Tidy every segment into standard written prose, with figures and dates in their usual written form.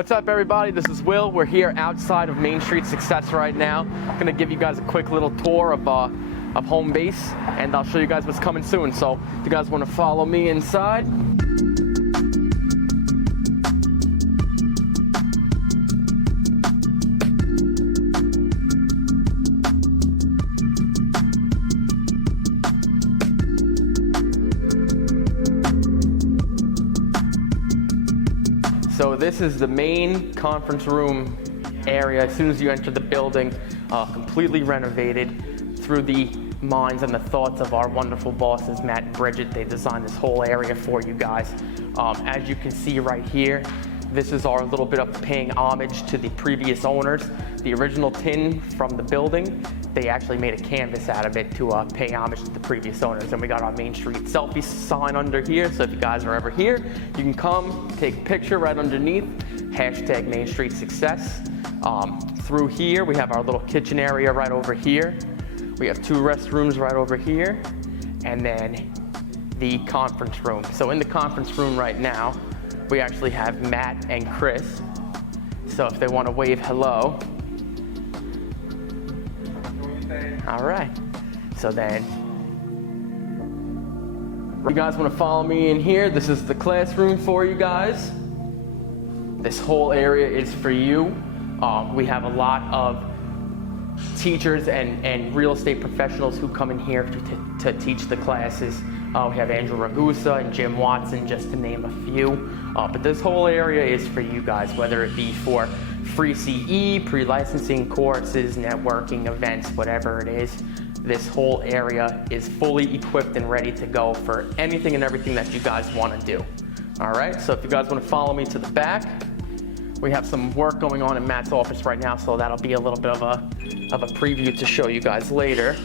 What's up, everybody? This is Will. We're here outside of Main Street Success right now. I'm gonna give you guys a quick little tour of home base, and I'll show you guys what's coming soon. So if you guys want to follow me inside. So this is the main conference room area. As soon as you enter the building, completely renovated through the minds and the thoughts of our wonderful bosses, Matt and Bridget. They designed this whole area for you guys. As you can see right here, this is our little bit of paying homage to the previous owners. The original tin from the building, they actually made a canvas out of it to pay homage to the previous owners. And we got our Main Street selfie sign under here, so if you guys are ever here, you can come take a picture right underneath, hashtag Main Street Success. Through here, we have our little kitchen area right over here. We have 2 restrooms right over here, and then the conference room. So in the conference room right now, we actually have Matt and Chris. So if they want to wave hello. All right. So then, you guys want to follow me in here? This is the classroom for you guys. This whole area is for you. We have a lot of teachers and real estate professionals who come in here to teach the classes. We have Andrew Ragusa and Jim Watson, just to name a few. But this whole area is for you guys, whether it be for free CE, pre-licensing courses, networking events, whatever it is. This whole area is fully equipped and ready to go for anything and everything that you guys want to do. All right, so if you guys want to follow me to the back, we have some work going on in Matt's office right now, so that'll be a little bit of a preview to show you guys later.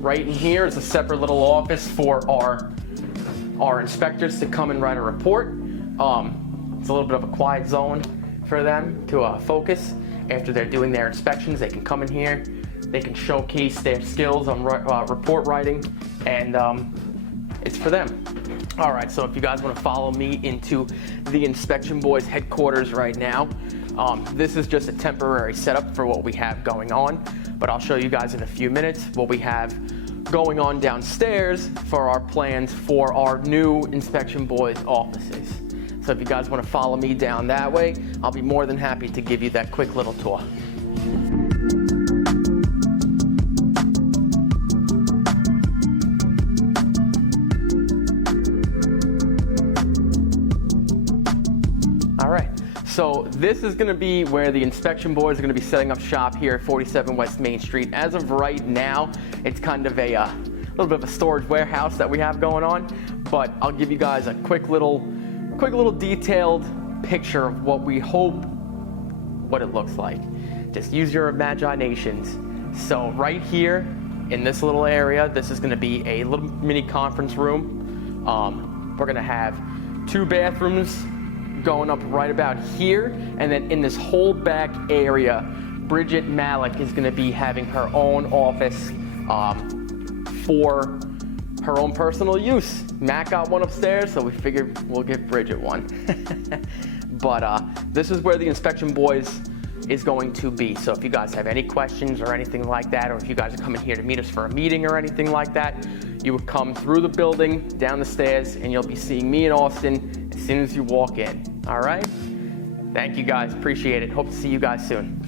Right in here is a separate little office for our inspectors to come and write a report. It's a little bit of a quiet zone for them to focus. After they're doing their inspections, they can come in here, they can showcase their skills on report writing, and it's for them. All right, so if you guys want to follow me into the Inspection Boys headquarters right now, this is just a temporary setup for what we have going on, but I'll show you guys in a few minutes what we have going on downstairs for our plans for our new Inspection Boys offices. So if you guys want to follow me down that way, I'll be more than happy to give you that quick little tour. All right, so this is going to be where the Inspection Boys are going to be setting up shop here at 47 West Main Street. As of right now, it's kind of a little bit of a storage warehouse that we have going on, but I'll give you guys a quick little detailed picture of what we hope what it looks like. Just use your imaginations. So right here in this little area, this is going to be a little mini conference room. We're going to have 2 bathrooms going up right about here, and then in this whole back area, Bridget Malik is going to be having her own office for her own personal use. Matt got one upstairs, so we figured we'll give Bridget one. But this is where the Inspection Boys is going to be. So if you guys have any questions or anything like that, or if you guys are coming here to meet us for a meeting or anything like that, you would come through the building, down the stairs, and you'll be seeing me and Austin as soon as you walk in. All right? Thank you guys, appreciate it. Hope to see you guys soon.